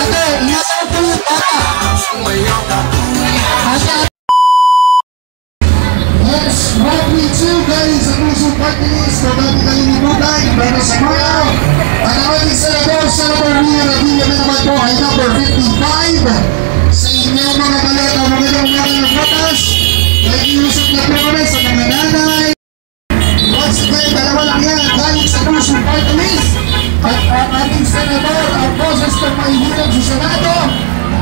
Ate, ingatan po yung bata. Yes, what we do guys, sa puso party list, kung dati kalilimutan, pero sa mga, ang ating senador, Senator Ria Radilla na naman po ay number 55. Sa inyong mga balota, magandang mga ng batas, nag-iusap na po kami sa mga nanay. Once again, dalawa lang yan, galing sa puso party list. At ang ating senador, ang boses na mahihirap sa Senado,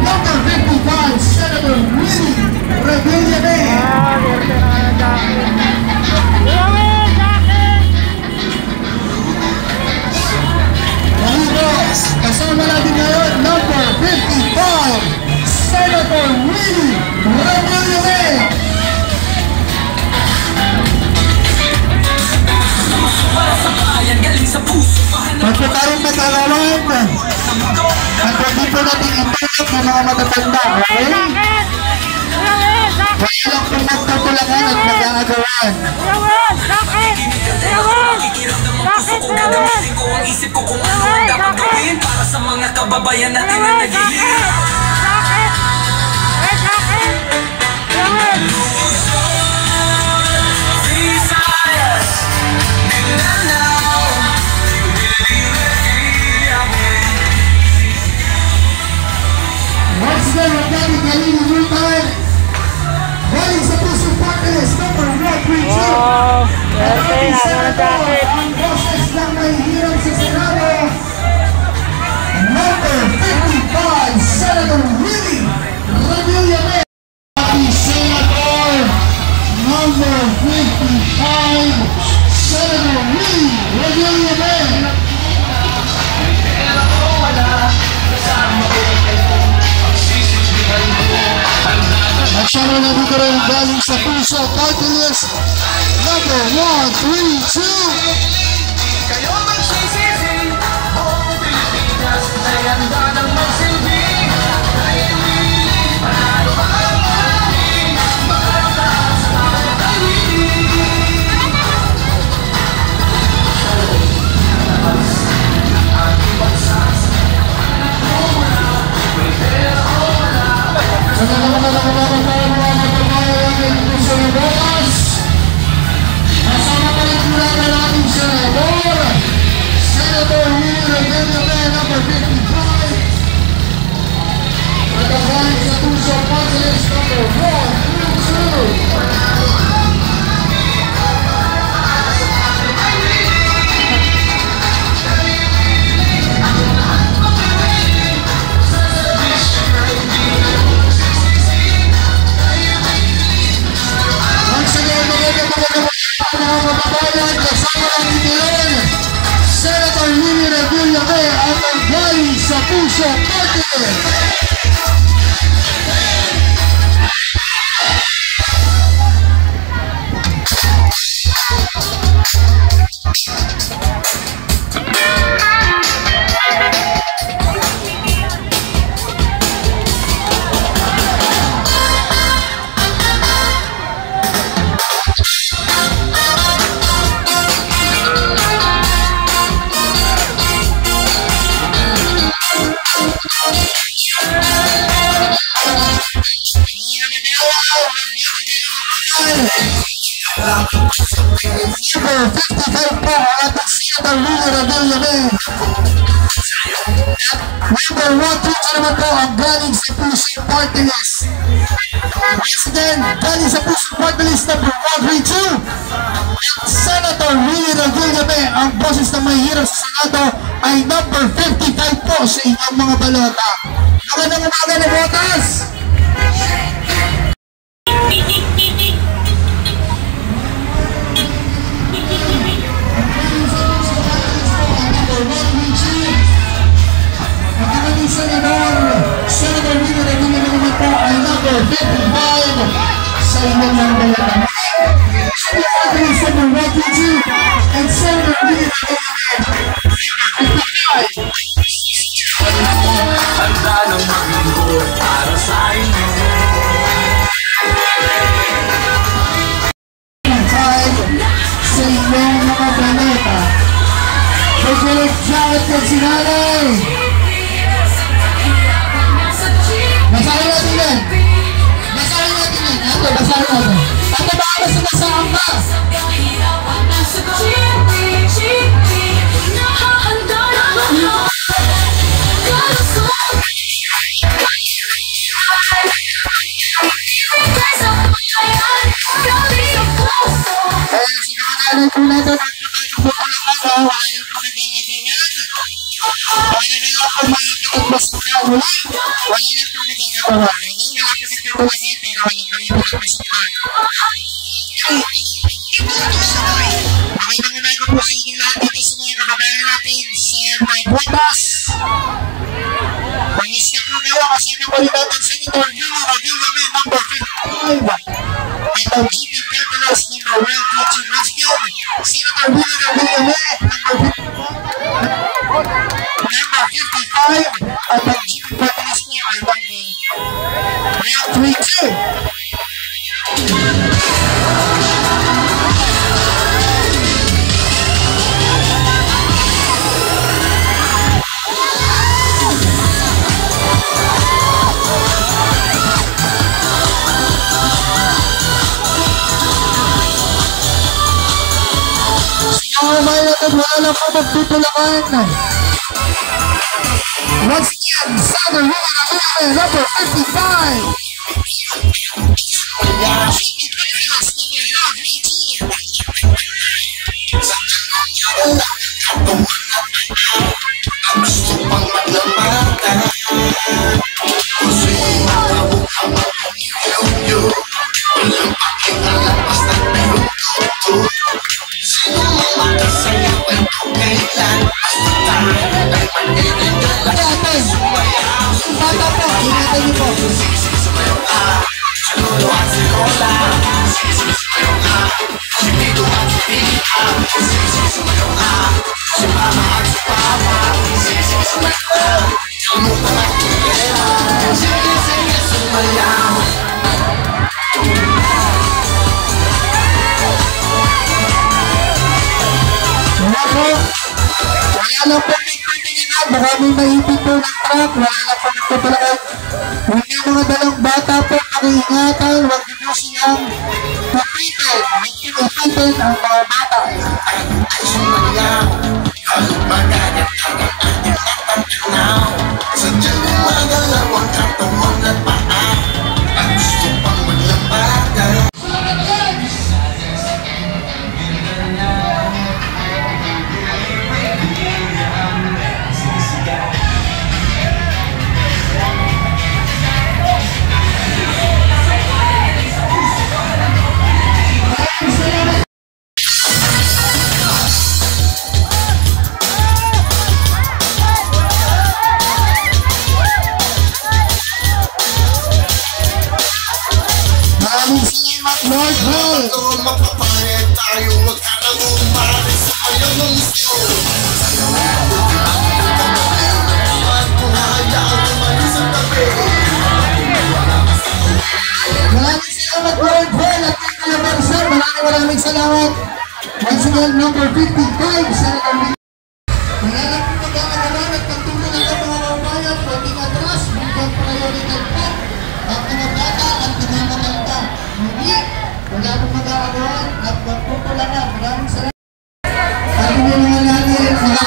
number 55, Senator Willie Radilla May. Kasama natin ngayon, number 55, Senator Willie Radilla May. Magkakarong matalawan, magkakita po natin impact ng mga matatanda, okay? Kaya lang kung magtatulangan at mag-aagawan. Isip ko kung ano ang dapat gawin para sa mga kababayan natin na naghihirap. Once again, we're getting kalilimutan. Galing sa puso party list, number 132. Ang boses lang may hirap sa Senado, number 55, Senator Willie Radilla May. Senator number 55, Senator Willie Radilla May. Masyado na dito rin galing sa puso party list, number 132. Kayo magsisisi, buong Pilipinas ay handa ng magsilbi. Kaya Willie, panalo ka ang marami, makalakas na kay Willie. Ang ating bansa sa wala, may pera o wala. Kasama pa rin mula na natin Senador Willie Radilla May, number 55. Nagagaling sa puso party list, number 132. Senator Willie Radilla May at ang galing sa puso party list. Number 55 po ang ating Senator Willie Radilla May. Number 132 naman po ang galing sa puso party list. Once again, galing sa puso party list, number 132. Senator Willie Radilla May, ang boses na may hirap sa Senado ay number 55 po sa inyong mga balota. Magandang umaga na botas! Senator Willie Radilla May naman po ay number 55 sa inyong mga balota. Senator Radilla and Senator Willie Radilla May, 55. Handa ng maglingkod para sa inyo. Sa inyong mga balota. Pagkulit siya at sinanay. Paalala po natin ang wala yung pinag-iigayan. Wala na lang po makikitagbas ng tao. Wala lang po nag-iigawa. Wala po nagkakulangan pero walang makikitagbas ng tao. Okay na umaga po sa inyo lahat dito sa mga kababayan natin sa mga buwas. Pang-isip po kayo kasi nakulit natin Senator Julio Rodriguez number 55 at ang GP Pepelos number 122 once again Senator Julio Rodriguez number 55 at ang GP Pepelos niya ay 132. Wala lang po magtutulakan. Once again, Southern Women number 55. Wala po nagpapilihan, maraming maipin po ng truck, wala po nagpapalakan. Huwag yung mga dalang bata po, pakiingatan, huwag nyo po siyang papitin, huwag nyo papitin ang mga bata. Sadyang umagalaw ang katawan at paa at gusto pang maglabagan. Lord Hall! Ito mapapayag tayo, wag ka nang umalis sa ayaw ng gusto. Sa'yo ang kung hayaan umalis ang tabi. Maraming salamat Lord Hall at kay Calabarzon. Maraming salamat. Once again, number 55, Senator Lee. Wala lang po mag-aagalan at pagtulong ng mga kababayan, pwedeng atras, bigyan prioridad po ang mga bata at mga matanda. Hindi, wala po mag-aagalan at magpupulangan. Maraming salamat. At hindi naman natin mga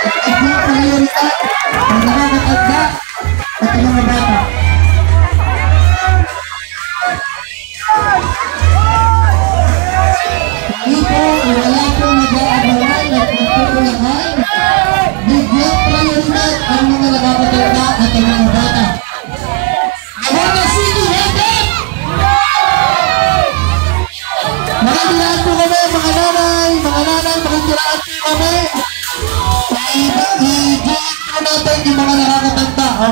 bigyan prioridad ang mga matanda at mga bata. Wala po mag-aagawan at magpupulangan. Bigyan prioridad ang mga nakakatanda at ang mga bata. Nabona City, Head! Makikilaan po kami, mga nanay, makikilaan po kami. I-join po natin yung mga nakakatanda, okay?